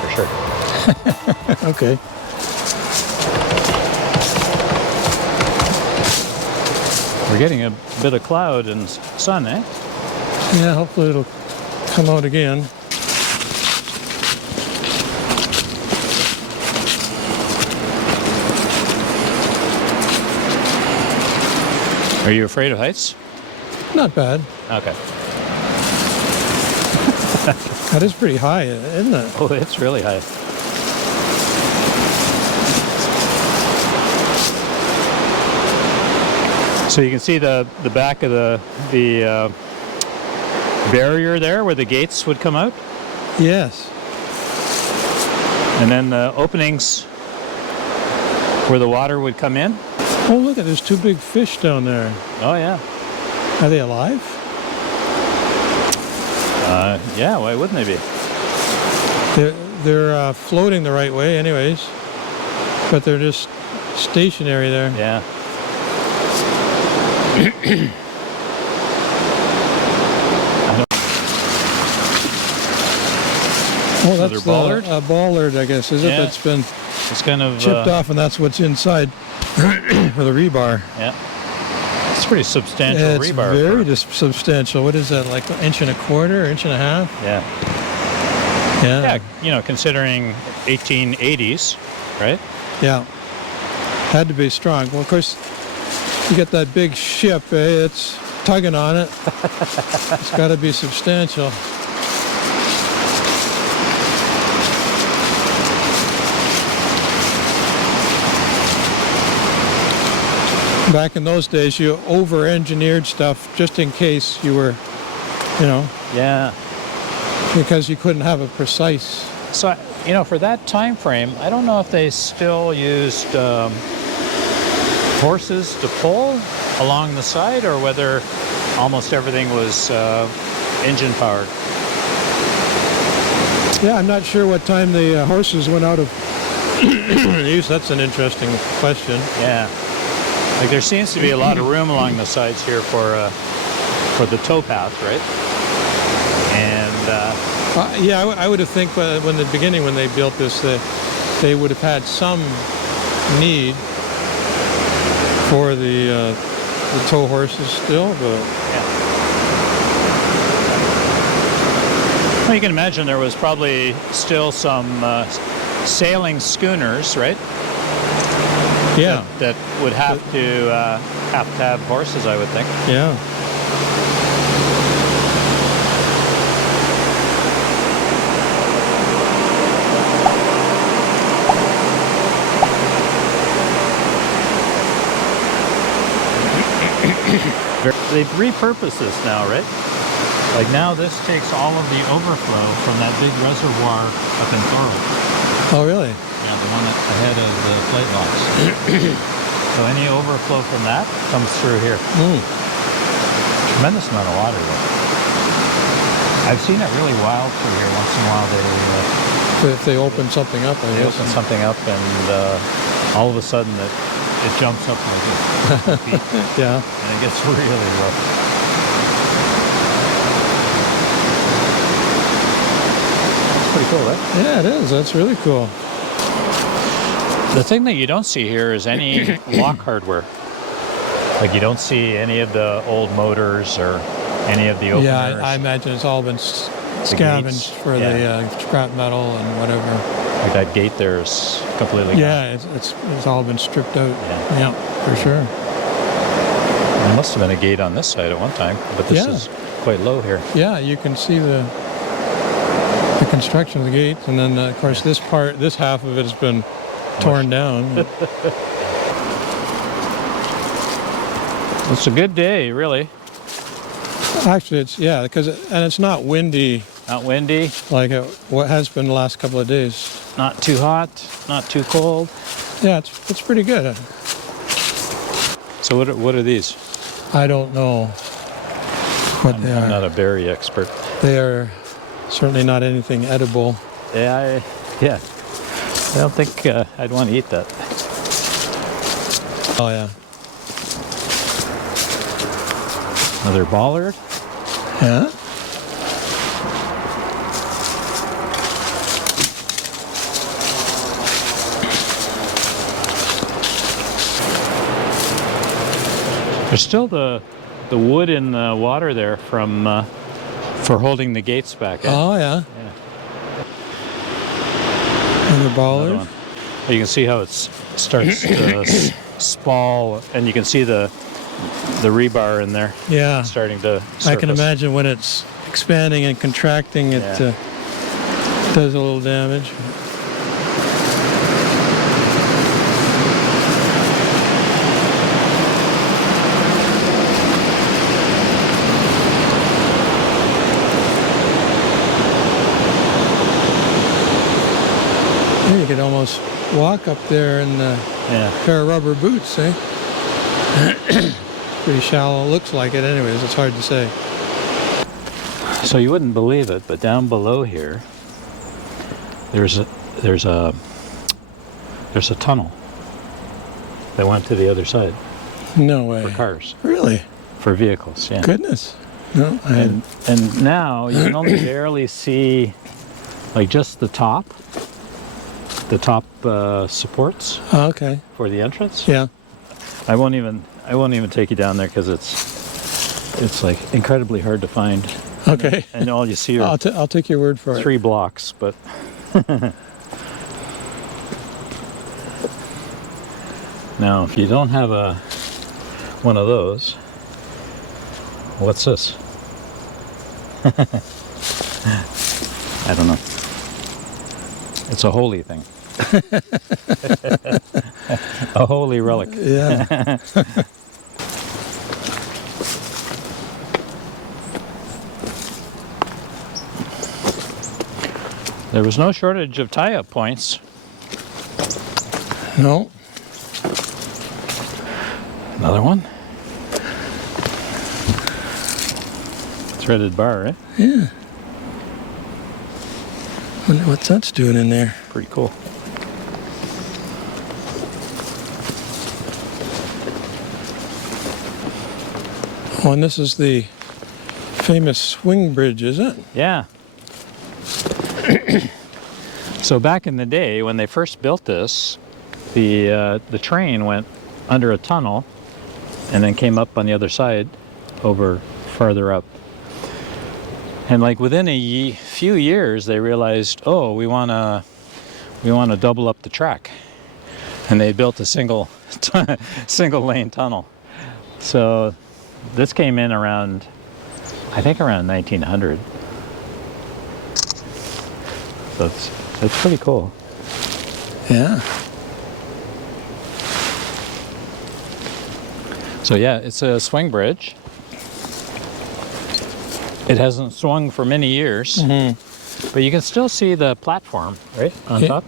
for sure. Okay. We're getting a bit of cloud and sun, eh? Yeah, hopefully it'll come out again. Are you afraid of heights? Not bad. Okay. That is pretty high, isn't it? Oh, it's really high. So you can see the back of the barrier there where the gates would come out, Yes. and then the openings where the water would come in. Oh, look at there's two big fish down there. Oh yeah. Are they alive? Yeah, why wouldn't they be? They're floating the right way anyways, but they're just stationary there. Yeah. Oh, they're that's bollard? a bollard, I guess, is it? Yeah. That's been It's kind of chipped off, and that's what's inside for the rebar. Yeah. It's pretty substantial It's rebar. very substantial. What is that, like an inch and a quarter, inch and a half? Yeah. Yeah. Yeah, you know, considering 1880s, right? Yeah. Had to be strong. Well, of course, you get that big ship, eh? It's tugging on it. It's got to be substantial. Back in those days, you over-engineered stuff just in case you were, you know, Yeah. because you couldn't have a precise. So, you know, for that time frame, I don't know if they still used horses to pull along the side or whether almost everything was engine powered. Yeah, I'm not sure what time the horses went out of use. That's an interesting question. Yeah. Like there seems to be a lot of room along the sides here for the towpath, right? And Yeah, I would have think when the beginning when they built this, they would have had some need for the tow horses still, but yeah. Well, you can imagine there was probably still some sailing schooners, right? yeah, That would have to have horses, I would think. yeah. They've repurposed this now, right? Like now this takes all of the overflow from that big reservoir up in Thorwald. Oh, really? Yeah, the one ahead of the plate locks. So any overflow from that comes through here. Tremendous amount of water though. I've seen it really wild through here. Once in a while If they open something up, I they guess. open something up and all of a sudden it jumps up like this. Yeah. And it gets really rough. Pretty cool, right? Yeah, it is. That's really cool. The thing that you don't see here is any lock hardware. Like you don't see any of the old motors or any of the openers. Yeah, I imagine it's all been scavenged for the scrap metal and whatever. Like that gate there is completely Yeah, it's all been stripped out. Yeah, for sure. gone. There must have been a gate on this side at one time, but this is quite low here. Yeah, you can see the construction of the gate, and then of course this half of it has been torn down. It's a good day, really. Actually, it's not windy Not windy, like what has been the last couple of days. not too hot, not too cold. Yeah, it's pretty good. So what are these? I don't know what they I'm are. not a berry expert. They are certainly not anything edible. Yeah, I don't think I'd want to eat that. Oh yeah. Another bollard. Yeah. There's still the wood in the water there from for holding the gates back. Oh, yeah. Yeah. And the Another ballers. one. You can see how it starts to spall, and you can see the rebar in there. Yeah. Starting to surface. I can imagine when it's expanding and contracting, it does a little damage. You could almost walk up there in a pair of rubber boots, eh? Pretty shallow. Looks like it anyways. It's hard to say. So you wouldn't believe it, but down below here, there's a tunnel that went to the other side No way. for cars, Really? for vehicles. Yeah. Goodness. No. And now you can only barely see, like, just the top supports Oh, okay. for the entrance. Yeah. I won't even take you down there because it's like incredibly hard to find. Okay. And all you see are I'll take your word for it. 3 blocks, but now if you don't have one of those, what's this? I don't know. It's a holy thing. A holy relic. Yeah. There was no shortage of tie-up points. No. Another one. Threaded bar, right? Yeah. Wonder what that's doing in there. Pretty cool. Oh, and this is the famous swing bridge, is it? Yeah. So back in the day when they first built this, the train went under a tunnel and then came up on the other side over farther up. And like within a few years they realized, oh, we want to double up the track. And they built a single lane tunnel. So this came in around, I think around 1900. So it's pretty cool. Yeah. So yeah, it's a swing bridge. It hasn't swung for many years, but you can still see the platform, right, on top.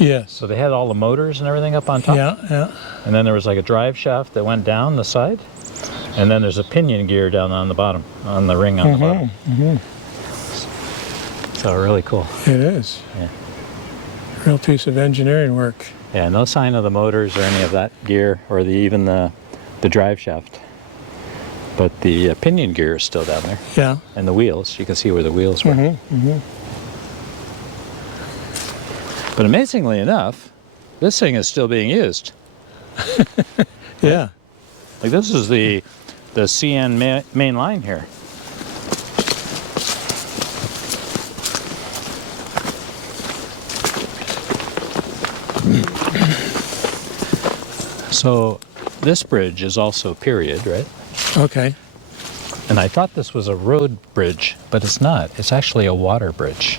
Yes. So they had all the motors and everything up on top. Yeah, yeah. And then there was like a drive shaft that went down the side, and then there's a pinion gear down on the bottom, on the ring on the bottom. So really cool. It is. Yeah. Real piece of engineering work. Yeah, no sign of the motors or any of that gear, or even the drive shaft. But the pinion gear is still down there. Yeah. And the wheels, you can see where the wheels were. But amazingly enough, this thing is still being used. Yeah. Like this is the CN main line here. So this bridge is also period, right? Okay. And I thought this was a road bridge, but it's not. It's actually a water bridge.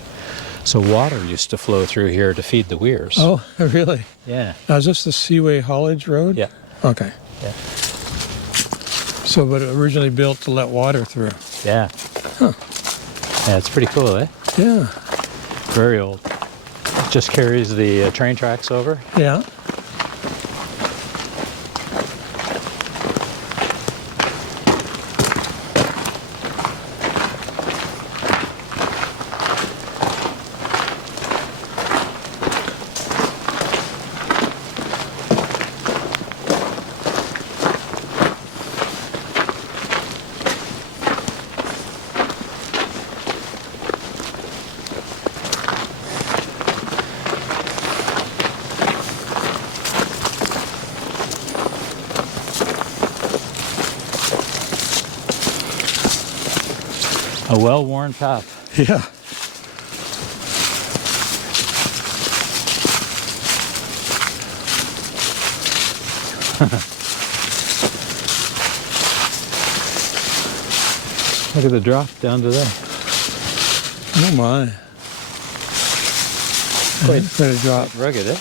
So water used to flow through here to feed the weirs. Oh, really? Yeah. Now, is this the Seaway Haulage Road? Yeah. Okay. Yeah. So, but originally built to let water through. Yeah. Yeah, it's pretty cool, eh? Yeah. Very old. It just carries the train tracks over. Yeah. A well-worn path. Yeah. Look at the drop down to there. Oh my. Quite a drop. Rugged, eh?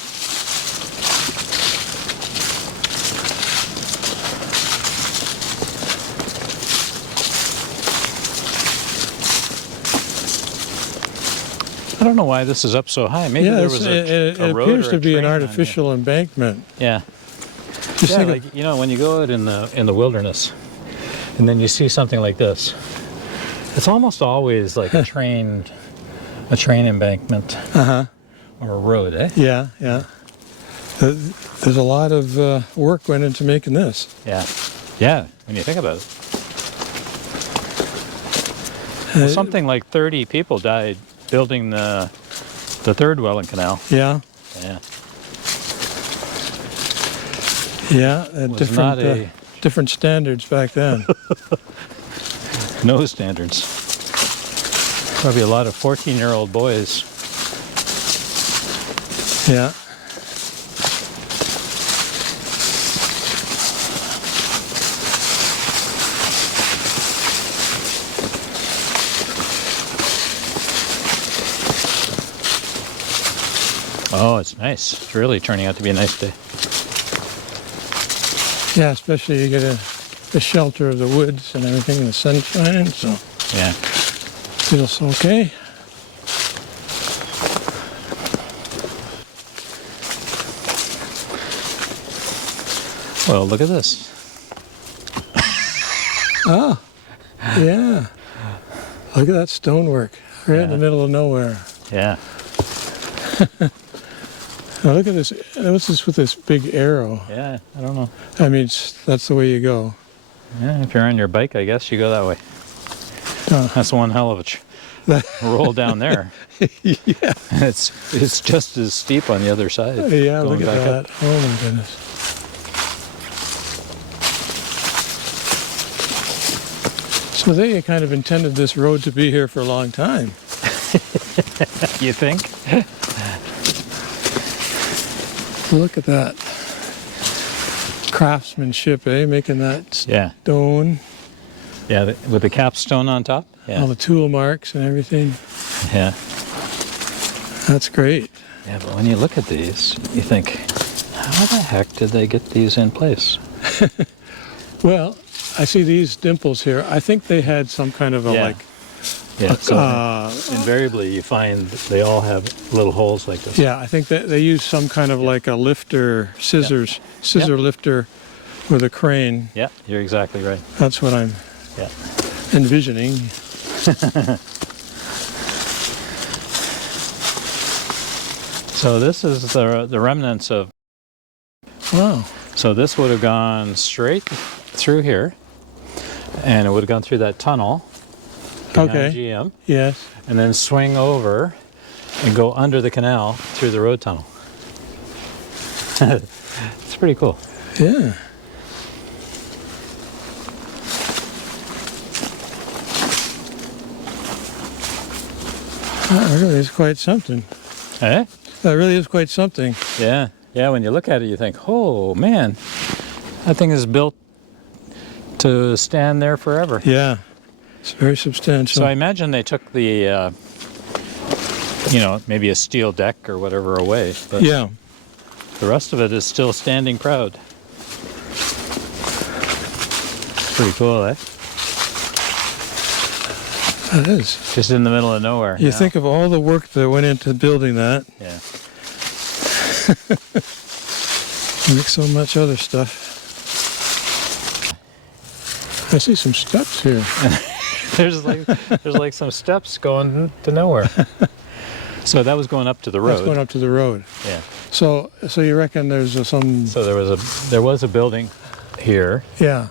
I don't know why this is up so high. Maybe there was it a road appears or to a be an train on artificial embankment. here. Yeah. Just Yeah, think like, you know, when you go out in the wilderness and then you see something like this, it's almost always like a train embankment Uh-huh. or a road, eh? Yeah, yeah. There's a lot of work went into making this. Yeah. Yeah, when you think about it. Well, something like 30 people died building the Third Welland Canal. Yeah, Yeah. yeah. Was not Different standards back then. no standards. Probably a lot of 14-year-old boys. Yeah. Oh, it's nice. It's really turning out to be a nice day. Yeah, especially you get the shelter of the woods and everything and the sun shining, so Yeah. feels okay. Well, look at this. Oh, yeah. Look at that stonework right in the middle of nowhere. Yeah. Now look at this. What's this with this big arrow? Yeah, I don't know. I mean, that's the way you go. Yeah, if you're on your bike, I guess you go that way. Oh. That's one hell of a roll down there. Yeah. It's just as steep on the other side. Yeah, going look at back that. up. Oh my goodness. So they kind of intended this road to be here for a long time. You think? Look at that. Craftsmanship, eh? Making that Yeah. stone, Yeah, with the capstone on top. all Yeah. the tool marks and everything. Yeah. That's great. Yeah, but when you look at these, you think, how the heck did they get these in place? Well, I see these dimples here. I think they had some kind of a Yeah. Yeah. So invariably, you find that they all have little holes like this. yeah, I think that they use some kind of like a lifter, scissor lifter with a crane. Yeah, you're exactly right. That's what I'm Yeah. envisioning. So this is the remnants of. Wow. So this would have gone straight through here, and it would have gone through that tunnel. Okay. GM, Yes. and then swing over and go under the canal through the road tunnel. It's pretty cool. Yeah. That really is quite something. Eh? That really is quite something. Yeah. Yeah, when you look at it, you think, oh, man, that thing is built to stand there forever. Yeah. It's very substantial. So I imagine they took the, maybe a steel deck or whatever away. But yeah. the rest of it is still standing proud. Pretty cool, eh? That is. Just in the middle of nowhere. You think of all the work that went into building that. Yeah. Like so much other stuff. I see some steps here. There's like some steps going to nowhere. So that was going up to the road. That's going up to the road. Yeah. So you reckon there's some? So there was a building here. Yeah.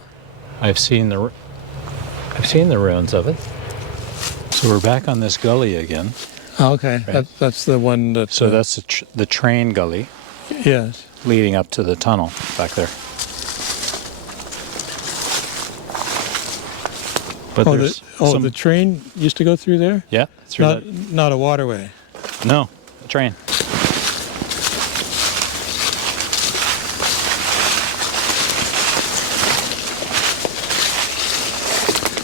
I've seen the ruins of it. So we're back on this gully again. Oh, okay. Right. That's the one that. So that's the train gully Yes. leading up to the tunnel back there. But there's the train used to go through there? yeah, through Not a waterway. no, a train.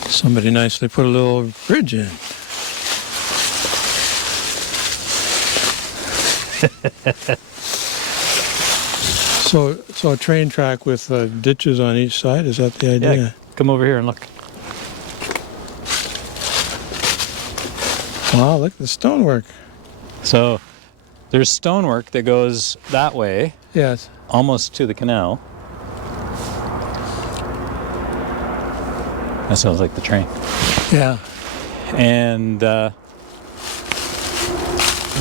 Somebody nicely put a little bridge in. So a train track with ditches on each side, is that the idea? Yeah, come over here and look. Wow, look at the stonework. So there's stonework that goes that way, Yes. almost to the canal. That sounds like the train. Yeah. And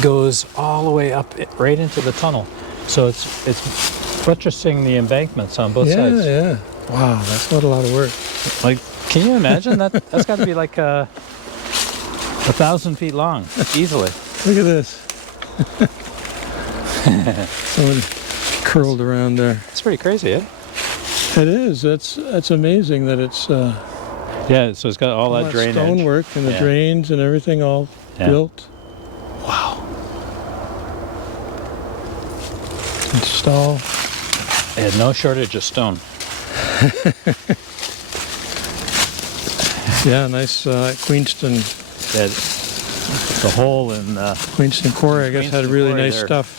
goes all the way up right into the tunnel. So it's buttressing the embankments on both sides. Yeah. Wow, that's not a lot of work. Like, can you imagine that? That's got to be like 1,000 feet long, easily. Look at this. Someone curled around there. It's pretty crazy, eh? It is. That's amazing that it's Yeah, so it's got all that drainage. stonework and the drains and everything all built. Wow. Install. They had no shortage of stone. Yeah, nice Queenston. Yeah, the hole in Queenston Quarry, I guess, had Queenston really Quarry nice there. stuff.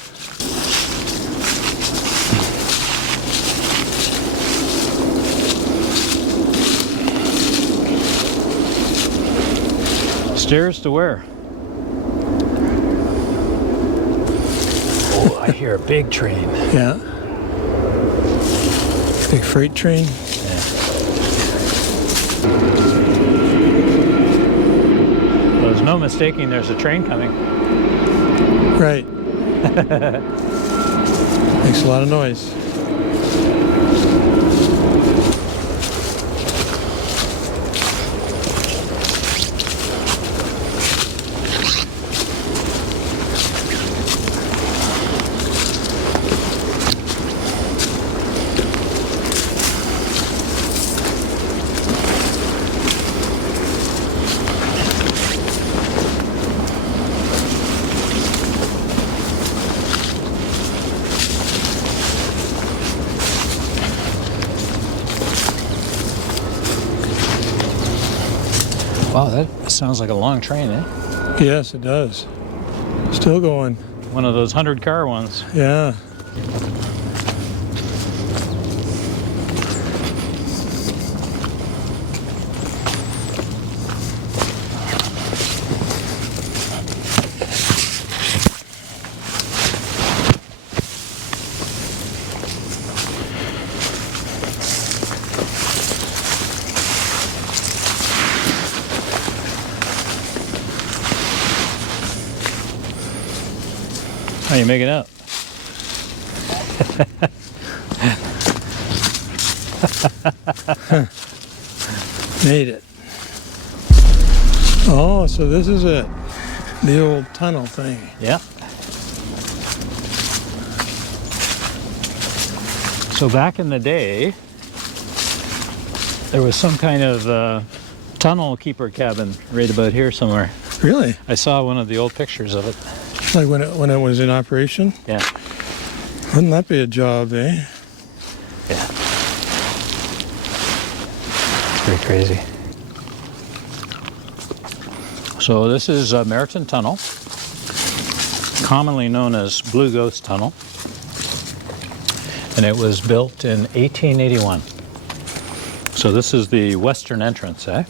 stairs to where? Oh, I hear a big train. Yeah. Big freight train. Yeah. Well, there's no mistaking there's a train coming. Right. Makes a lot of noise. Wow, that sounds like a long train, eh? Yes, it does. Still going. One of those 100-car ones. Yeah. How you make it out? Made it. Oh, so this is it. The old tunnel thing. Yeah. So back in the day, there was some kind of tunnel keeper cabin right about here somewhere. Really? I saw one of the old pictures of it. Like when it was in operation? Yeah. Wouldn't that be a job, eh? Yeah. It's pretty crazy. So this is Meriton Tunnel, commonly known as Blue Ghost Tunnel, and it was built in 1881. So this is the western entrance, eh?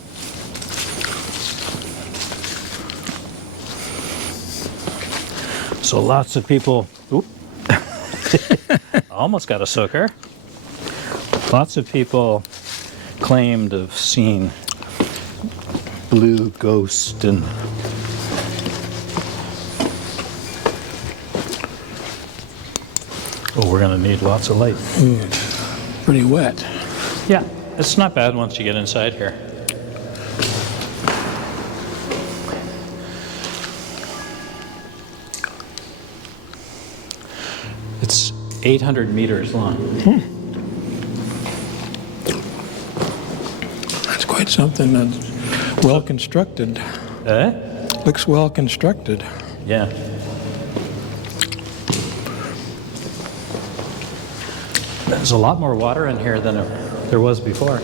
So lots of people, oop, almost got a soaker. Lots of people claimed to have seen blue ghost and oh, we're gonna need lots of light. Pretty wet. Yeah, it's not bad once you get inside here. It's 800 meters long. That's quite something. Well constructed. Eh? Looks well constructed. Yeah. There's a lot more water in here than there was before.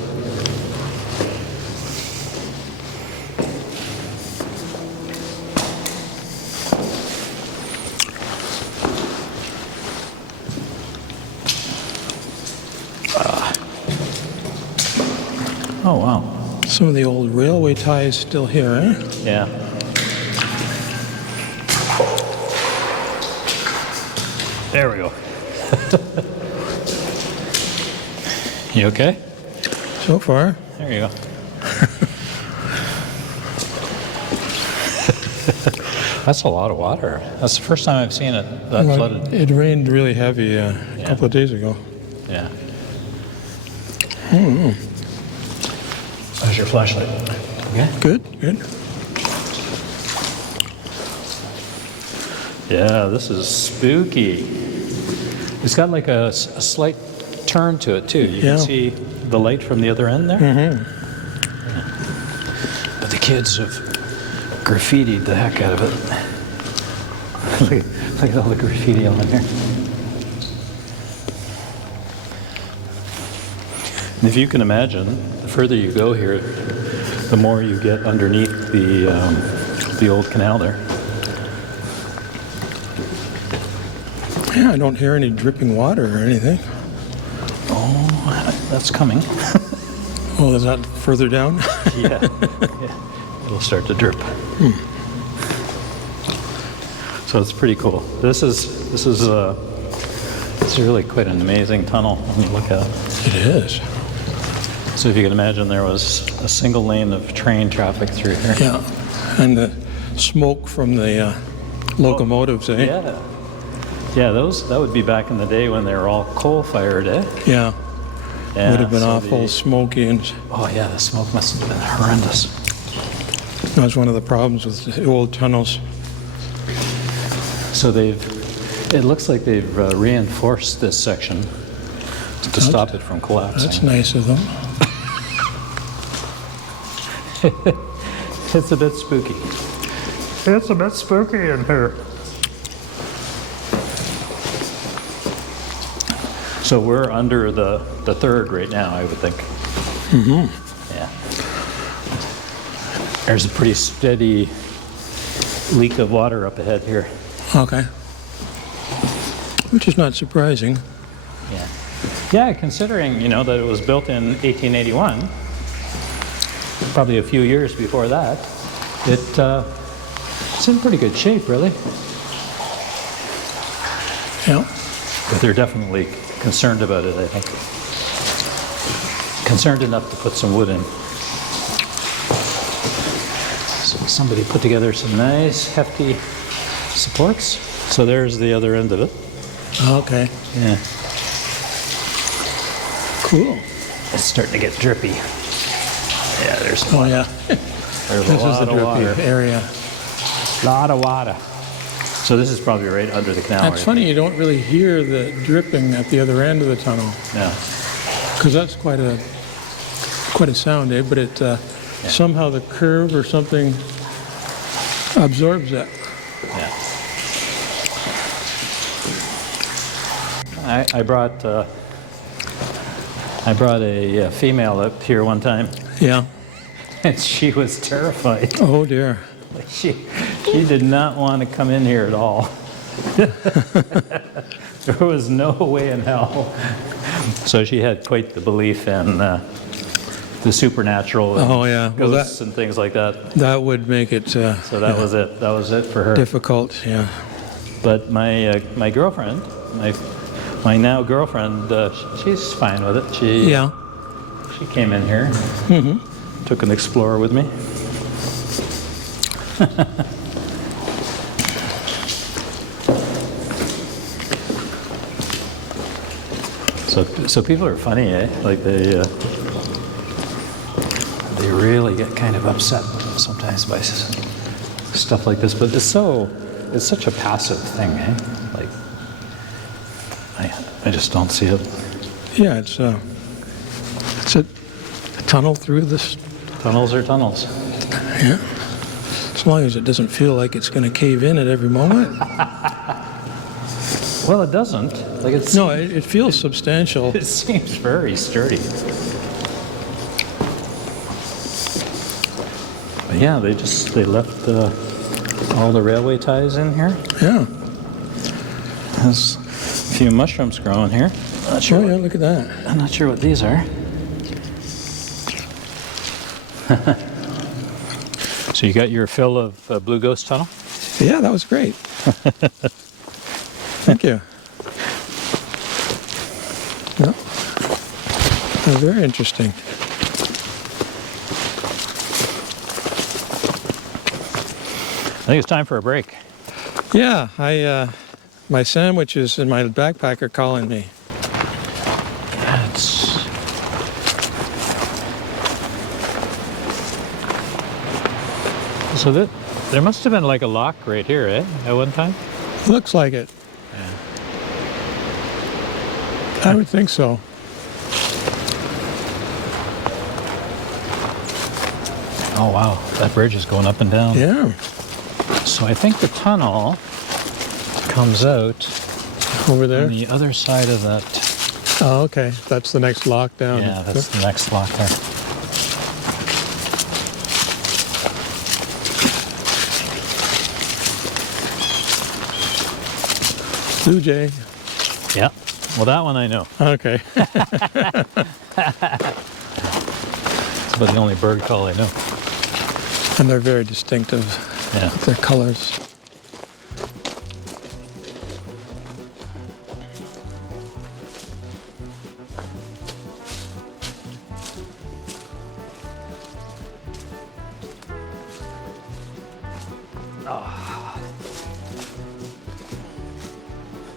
Oh, wow. Some of the old railway ties still here, eh? Yeah. There we go. You okay? So far. There you go. That's a lot of water. That's the first time I've seen it that Well, flooded. it rained really heavy a couple of days ago. Yeah. How's your flashlight? Okay. Good, good. Yeah, this is spooky. It's got like a slight turn to it too. You Yeah. can see the light from the other end there. Mm-hmm. But the kids have graffitied the heck out of it. look at all the graffiti on here. And if you can imagine, the further you go here, the more you get underneath the old canal there. Yeah, I don't hear any dripping water or anything. Oh, that's coming. Oh, is that further down? Yeah. It'll start to drip. So it's pretty cool. This is really quite an amazing tunnel when you look at it. It is. So if you can imagine, there was a single lane of train traffic through here. Yeah, and the smoke from the locomotives, eh? Yeah. Yeah, that would be back in the day when they were all coal-fired, eh? Yeah. Yeah, Would have been so awful smoky, and Oh yeah, the smoke must have been horrendous. that was one of the problems with the old tunnels. So it looks like they've reinforced this section to stop it from collapsing. That's nice of them. It's a bit spooky. It's a bit spooky in here. So we're under the third right now, I would think. Mm-hmm. Yeah. There's a pretty steady leak of water up ahead here. Okay. Which is not surprising. Yeah. Yeah, considering, that it was built in 1881, probably a few years before that, it's in pretty good shape, really. Yeah. But they're definitely concerned about it, I think. Concerned enough to put some wood in. So somebody put together some nice, hefty supports. So there's the other end of it. Okay. Yeah. Cool. It's starting to get drippy. Yeah, there's Oh, yeah. there's This a is lot the of drippy water. area. Lot of water. So this is probably right under the canal. That's funny, you don't really hear the dripping at the other end of the tunnel, Yeah. because that's quite a sound, eh? But it somehow the curve or something absorbs that. Yeah. I brought a female up here one time, Yeah. and she was terrified. Oh dear. She did not want to come in here at all. There was no way in hell. So she had quite the belief in the supernatural and Oh, yeah. Well, ghosts and things like that. That would make it So that was it. That was it for her. difficult. Yeah. But my girlfriend, my now girlfriend, she's fine with it. She came in here, took an explorer with me. So people are funny, eh? Like they really get kind of upset sometimes by stuff like this. But it's such a passive thing, eh? Like I just don't see it. Yeah, it's a tunnel through this. Tunnels are tunnels. Yeah. As long as it doesn't feel like it's going to cave in at every moment. Well, it doesn't. Like it's No, it feels substantial. It seems very sturdy. But yeah, they left all the railway ties in here. Yeah. There's a few mushrooms growing here. Not sure. Oh yeah, look at that. I'm not sure what these are. So you got your fill of Blue Ghost Tunnel? Yeah, that was great. Thank you. Yeah. That was very interesting. I think it's time for a break. Yeah, my sandwiches and my backpack are calling me. That's... So there must have been like a lock right here, eh? At one time? Looks like it. Yeah. I would think so. Oh wow, that bridge is going up and down. Yeah. So I think the tunnel comes out Over there? on the other side of that. Oh, okay. That's the next lock down. Yeah, that's the next lock there. Blue Jay. Yeah. Well, that one I know. Okay. It's about the only bird call I know. And they're very distinctive. Yeah. With their colors.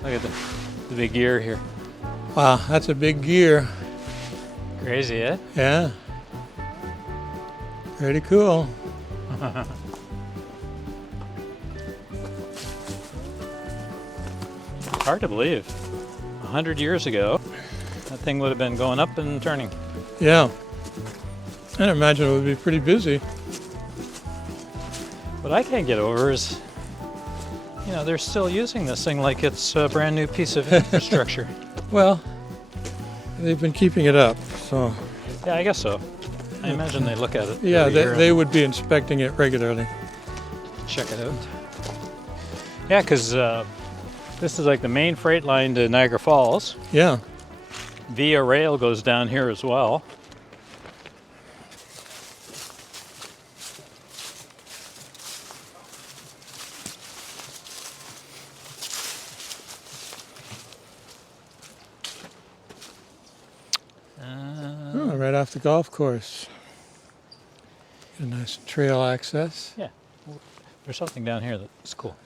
Look at the big gear here. Wow, that's a big gear. Crazy, eh? Yeah. Pretty cool. Hard to believe. 100 years ago, that thing would have been going up and turning. Yeah. I'd imagine it would be pretty busy. What I can't get over is, you know, they're still using this thing like it's a brand new piece of infrastructure. Well, they've been keeping it up, so. Yeah, I guess so. I imagine they look at it. Yeah, every year they and would be inspecting it regularly. check it out. Yeah, because this is like the main freight line to Niagara Falls. Yeah. Via rail goes down here as well. Oh, right off the golf course. Get a nice trail access. Yeah, there's something down here that's cool.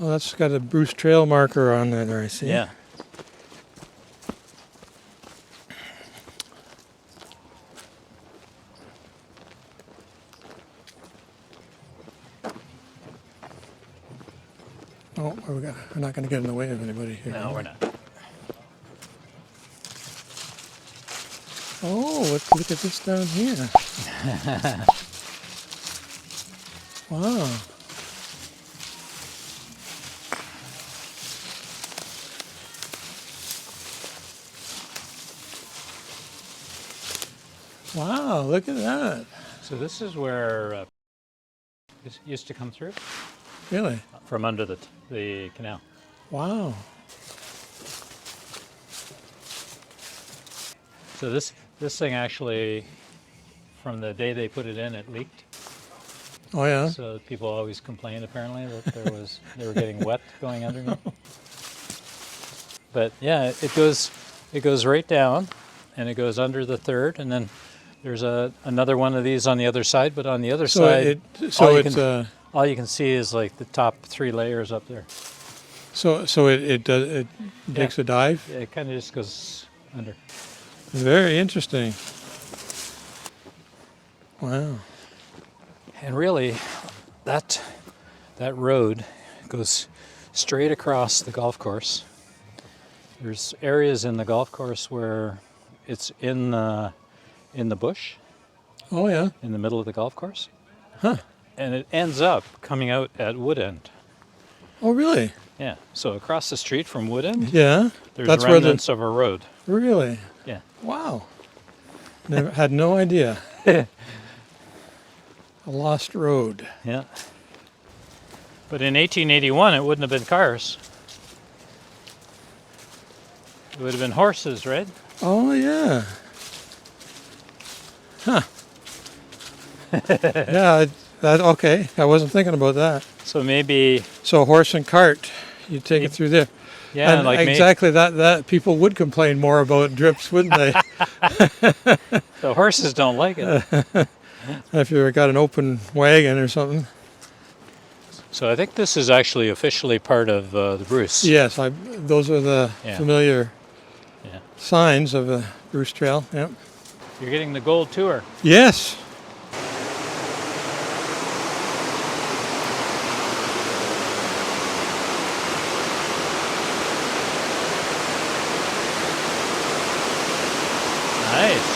Oh, that's got a Bruce Trail marker on there, I see. Yeah. Oh, we're not going to get in the way of anybody here. No, we're not. Oh, let's look at this down here. Wow. Wow, look at that. So this is where this used to come through Really? from under the canal. Wow. So this thing actually, from the day they put it in, it leaked. Oh, yeah? So people always complained apparently that they were getting wet going underneath. But yeah, it goes right down, and it goes under the third, and then there's another one of these on the other side. But on the other side, all you can see is like the top 3 layers up there. So it takes a dive? Yeah, it kind of just goes under. Very interesting. Wow. And really, that road goes straight across the golf course. There's areas in the golf course where it's in the bush, Oh, yeah. in the middle of the golf course, Huh. And it ends up coming out at Woodend. Oh, really? Yeah. So across the street from Woodend, Yeah. there's That's remnants of a road. Really? Yeah. Wow. Never had no idea. A lost road. Yeah. But in 1881, it wouldn't have been cars. It would have been horses, right? Oh, yeah. Huh. Yeah, okay. I wasn't thinking about that. So maybe, So horse and cart, you take it through there. yeah, And like exactly that people would complain more about drips, wouldn't they? the horses don't like it. If you got an open wagon or something. So I think this is actually officially part of the Bruce. Yes, those are the Yeah. familiar Yeah. signs of the Bruce Trail. Yep. You're getting the gold tour. Yes. Nice.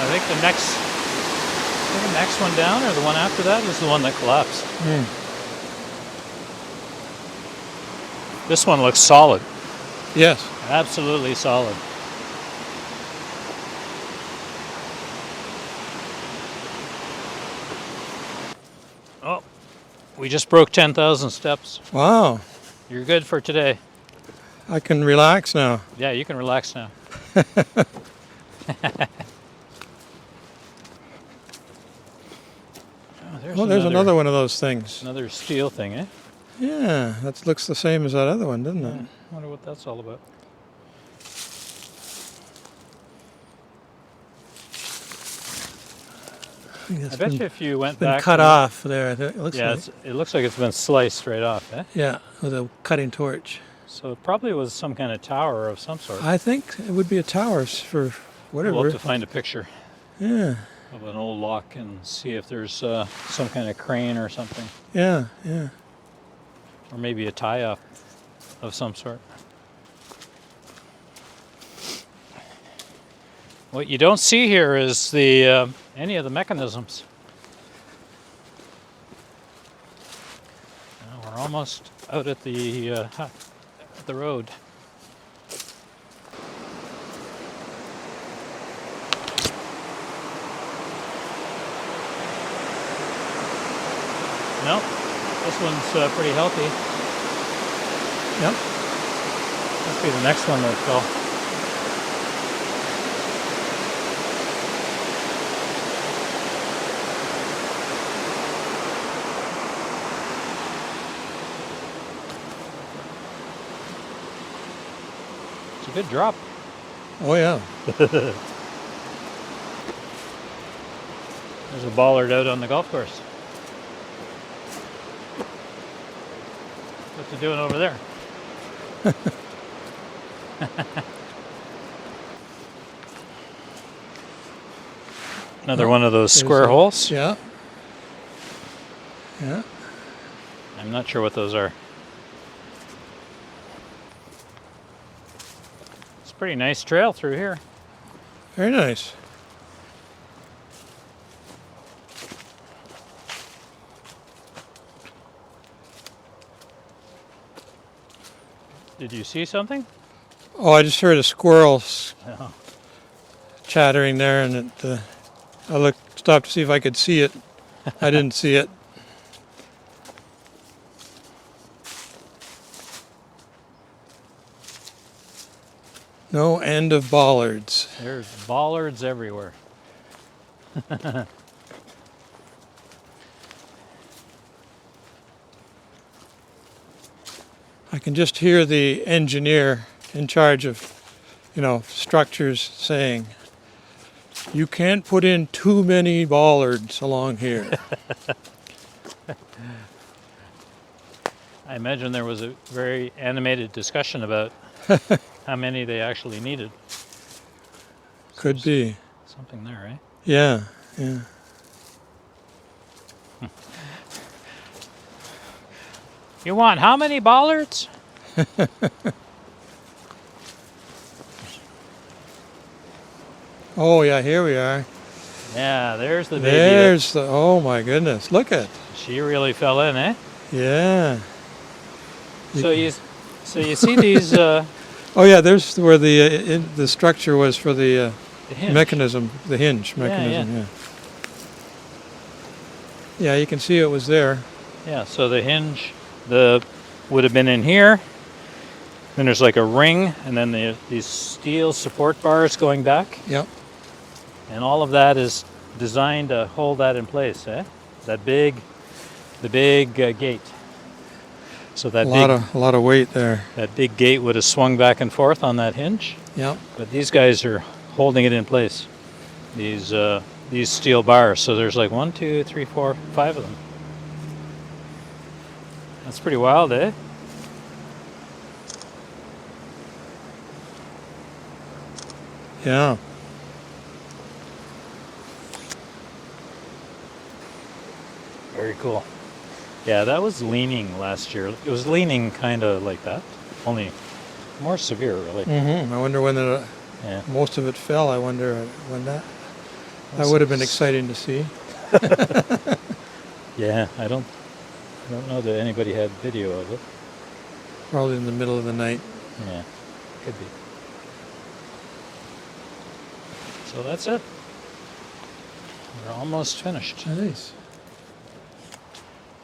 I think the next one down, or the one after that, is the one that collapsed. This one looks solid. Yes. Absolutely solid. Oh, we just broke 10,000 steps. Wow. You're good for today. I can relax now. Yeah, you can relax now. Oh, there's another one of those things. Another steel thing, eh? Yeah, that looks the same as that other one, doesn't it? I wonder what that's all about. I bet you if you went Been back... cut off there. I think. It looks Yeah, like. it looks like it's been sliced right off, eh? Yeah, with a cutting torch. So it probably was some kind of tower of some sort. I think it would be a tower for whatever. We'll have to find a picture Yeah, of an old lock and see if there's some kind of crane or something. yeah. Or maybe a tie-up of some sort. What you don't see here is the any of the mechanisms. We're almost out at the road. No, this one's pretty healthy. Yep. Must be the next one that fell. It's a good drop. Oh yeah. There's a bollard out on the golf course. What's it doing over there? Another one of those square holes? Yeah. Yeah. I'm not sure what those are. It's a pretty nice trail through here. Very nice. Did you see something? Oh, I just heard a squirrel Oh. chattering there, and I stopped to see if I could see it. I didn't see it. No end of bollards. There's bollards everywhere. I can just hear the engineer in charge of, structures saying, "You can't put in too many bollards along here." I imagine there was a very animated discussion about how many they actually needed. Could be. Something there, right? Yeah. You want how many bollards? Oh yeah, here we are. Yeah, there's the baby. There's the, oh my goodness, look at. She really fell in, eh? Yeah. So you see these Oh yeah, there's where the structure was for the the hinge. mechanism, the hinge mechanism. Yeah. Yeah, you can see it was there. Yeah, so the hinge would have been in here. Then there's like a ring, and then these steel support bars going back. Yep. And all of that is designed to hold that in place, eh? The big gate. So that A lot of weight there. that big gate would have swung back and forth on that hinge. Yep. But these guys are holding it in place. These steel bars. So there's like 1, 2, 3, 4, 5 of them. That's pretty wild, eh? Yeah. Very cool. Yeah, that was leaning last year. It was leaning kind of like that, only more severe, really. I wonder when Yeah. most of it fell. I wonder when that Well, would have been exciting to see. Yeah, I don't know that anybody had video of it. Probably in the middle of the night. Yeah, could be. So that's it. We're almost finished. Nice.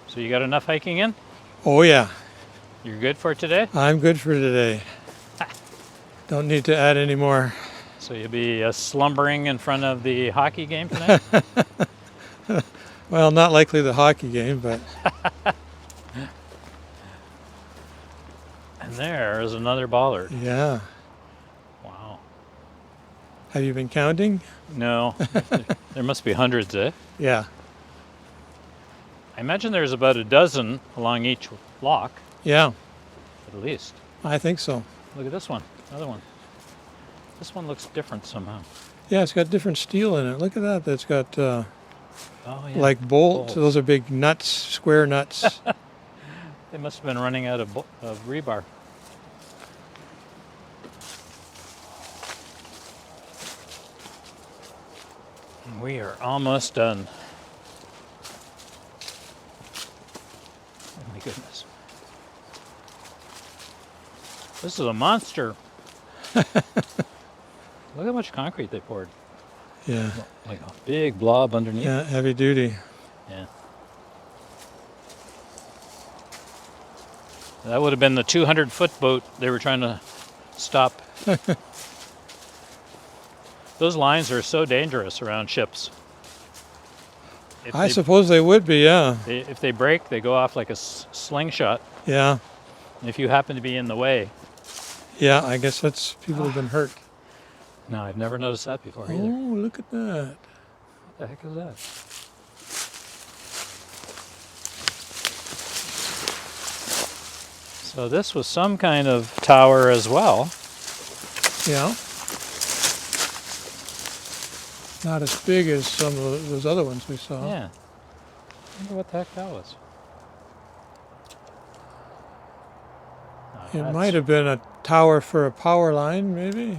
So you got enough hiking in? Oh yeah, You're good for today? I'm good for today. Don't need to add any more. So you'll be slumbering in front of the hockey game tonight? Well, not likely the hockey game, but And there is another bollard. yeah. Wow. Have you been counting? No, there must be hundreds, eh? Yeah. I imagine there's about a dozen along each lock, Yeah, at least. I think so. Look at this one, another one. This one looks different somehow. Yeah, it's got different steel in it. Look at that. That's got Oh, yeah. like bolts. Bolts. Those are big nuts, square nuts. They must have been running out of rebar. We are almost done. Oh my goodness. This is a monster. Look how much concrete they poured. Yeah. Like a big blob underneath. Yeah, heavy duty. Yeah. That would have been the 200-foot boat they were trying to stop. Those lines are so dangerous around ships. I suppose they would be, yeah. If they break, they go off like a slingshot. Yeah. If you happen to be in the way. Yeah, I guess that's people have been hurt. No, I've never noticed that before Oh, either. look at that. What the heck is that? So this was some kind of tower as well. Yeah. Not as big as some of those other ones we saw. Yeah. I wonder what the heck that was. Oh, It might have been a tower for a power line, maybe,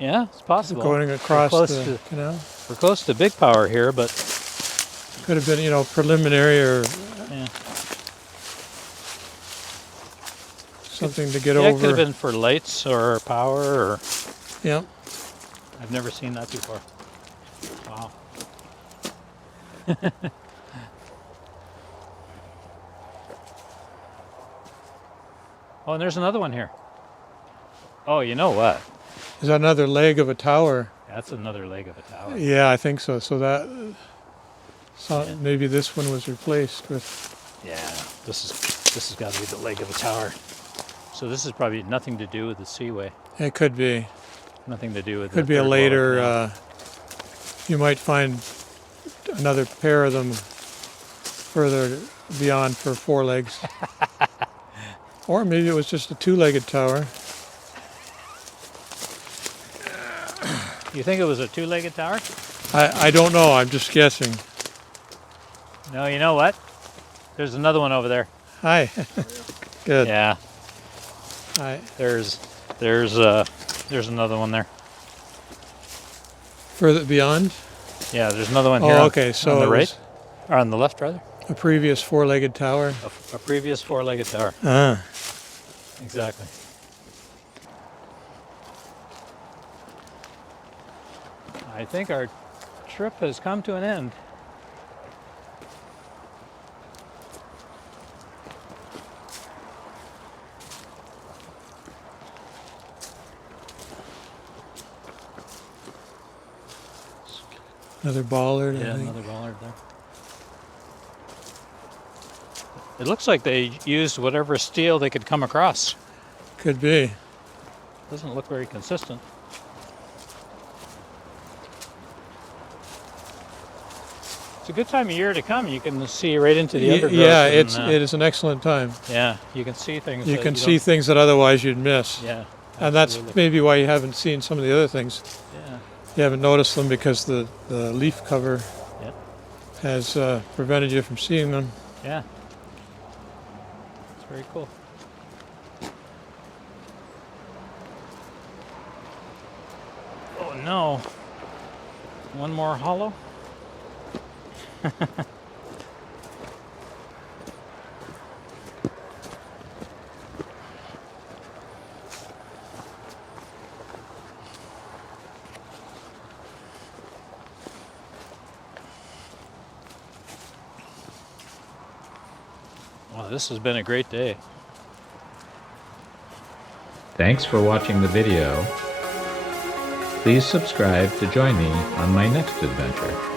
Yeah, it's possible. going across close the canal. We're close to big power here, but Could have been, preliminary or yeah. something to get Yeah, it could have over. been for lights or power, or Yeah. I've never seen that before. Wow. Oh, and there's another one here. Oh, you know what? Is that another leg of a tower? That's another leg of a tower. Yeah, I think so. So that, Yeah. maybe this one was replaced with. Yeah, this has got to be the leg of a tower. So this is probably nothing to do with the seaway. It could be. Nothing to do with. Could the be a Third later. Welland Canal. You might find another pair of them further beyond for 4 legs. Or maybe it was just a 2-legged tower. You think it was a 2-legged tower? I don't know. I'm just guessing. No, you know what? There's another one over there. Hi. Good. Yeah, Hi. there's another one there. Further beyond? Yeah, there's another one here. Oh, okay. So on the it right, was or on the left, rather. a previous four-legged tower. A previous four-legged tower. Ah. Exactly. I think our trip has come to an end. Another bollard, Yeah, I think. another bollard there. It looks like they used whatever steel they could come across. Could be. Doesn't look very consistent. It's a good time of year to come. You can see right into the undergrowth. Yeah, and, it is an excellent time. yeah, you can see things. You that can you see don't- things that otherwise you'd miss. Yeah, And that's absolutely. maybe why you haven't seen some of the other things. Yeah, You haven't noticed them because the leaf cover yeah, has prevented you from seeing them. yeah. It's very cool. Oh no! One more hollow. Well, this has been a great day. Thanks for watching the video. Please subscribe to join me on my next adventure.